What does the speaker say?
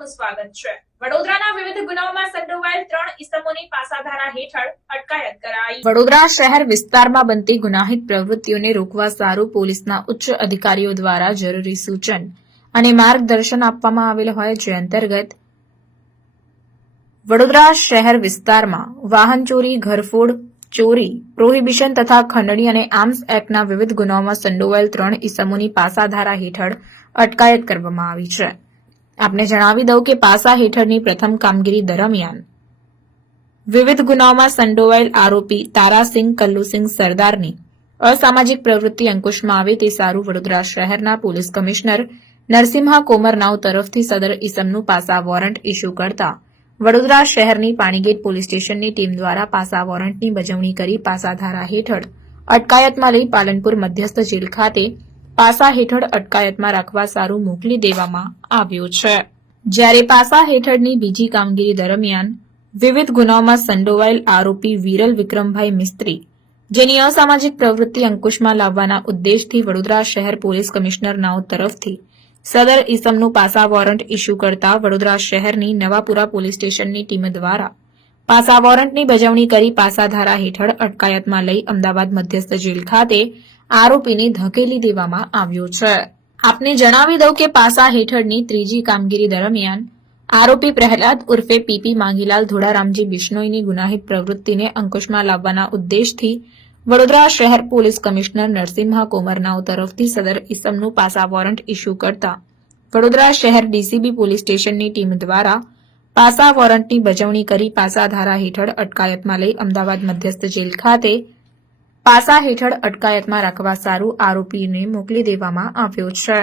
આપનું સ્વાગત છે। વડોદરાના વિવિધ ગુનાઓમાં સંડોવાયેલ 3 ઇસમોની પાસાધારા હેઠળ અટકાયત કરાઈ। વડોદરા શહેર વિસ્તારમાં બનતી ગુનાહિત પ્રવૃત્તિઓને રોકવા સારું પોલીસના ઉચ્ચ અધિકારીઓ દ્વારા જરૂરી સૂચન અને માર્ગદર્શન આપવામાં આવેલ હોય, જે અંતર્ગત વડોદરા શહેર વિસ્તારમાં વાહન ચોરી, ઘરફોડ, ચોરી, પ્રોહિબિશન તથા ખંડણી અને આર્મ્સ એક્ટના વિવિધ ગુનાઓમાં સંડોવાયેલ 3 ઇસમોની પાસાધારા હેઠળ અટકાયત કરવામાં આવી છે। આપને જણાવી દઉં કે પાસા હેઠળની પ્રથમ કામગીરી દરમિયાન વિવિધ ગુનાઓમાં સંડોવાયેલ આરોપી તારાસિંહ કલ્લુસિંહ સરદારની અસામાજિક પ્રવૃત્તિ અંકુશમાં આવે તે સારું વડોદરા શહેરના પોલીસ કમિશનર નરસિમ્હા કોમરનાવ તરફથી સદર ઇસમનું પાસા વોરંટ ઇસ્યુ કરતા વડોદરા શહેરની પાણીગેટ પોલીસ સ્ટેશનની ટીમ દ્વારા પાસા વોરંટની બજવણી કરી પાસાધારા હેઠળ અટકાયતમાં લઈ પાલનપુર મધ્યસ્થ જેલ ખાતે પાસા હેઠળ અટકાયતમાં રાખવા સારું મોકલી દેવામાં આવ્યું છે। જ્યારે પાસા હેઠળની બીજી કામગીરી દરમિયાન વિવિધ ગુનાઓમાં સંડોવાયેલ આરોપી વિરલ વિક્રમભાઈ મિસ્ત્રી, જેની અસામાજિક પ્રવૃત્તિ અંકુશમાં લાવવાના ઉદ્દેશથી વડોદરા શહેર પોલીસ કમિશનર નાઓ તરફથી સદર ઇસમનું પાસા વોરંટ ઇસ્યુ કરતા વડોદરા શહેરની નવાપુરા પોલીસ સ્ટેશનની ટીમ દ્વારા પાસા વોરંટની બજવણી કરી પાસાધારા હેઠળ અટકાયતમાં લઈ અમદાવાદ મધ્યસ્થ જેલ ખાતે આરોપીને ધકેલી દેવામાં આવ્યો છે। આપને જણાવી દઉં કે પાસા હેઠળની ત્રીજી કામગીરી દરમિયાન આરોપી પ્રહલાદ ઉર્ફે પીપી માંગીલાલ ધોળારામજી બિશ્નોઈની ગુનાહિત પ્રવૃત્તિને અંકુશમાં લાવવાના ઉદ્દેશથી વડોદરા શહેર પોલીસ કમિશનર નરસિમ્હા કોમરનાવ તરફથી સદર ઇસમનું પાસા વોરંટ ઇસ્યુ કરતા વડોદરા શહેર ડીસીબી પોલીસ સ્ટેશનની ટીમ દ્વારા પાસા વોરંટની બજવણી કરી પાસાધારા હેઠળ અટકાયતમાં લઈ અમદાવાદ મધ્યસ્થ જેલ ખાતે પાસા હેઠળ અટકાયતમાં રાખવા સારું આરોપીને મોકલી દેવામાં આવ્યો છે।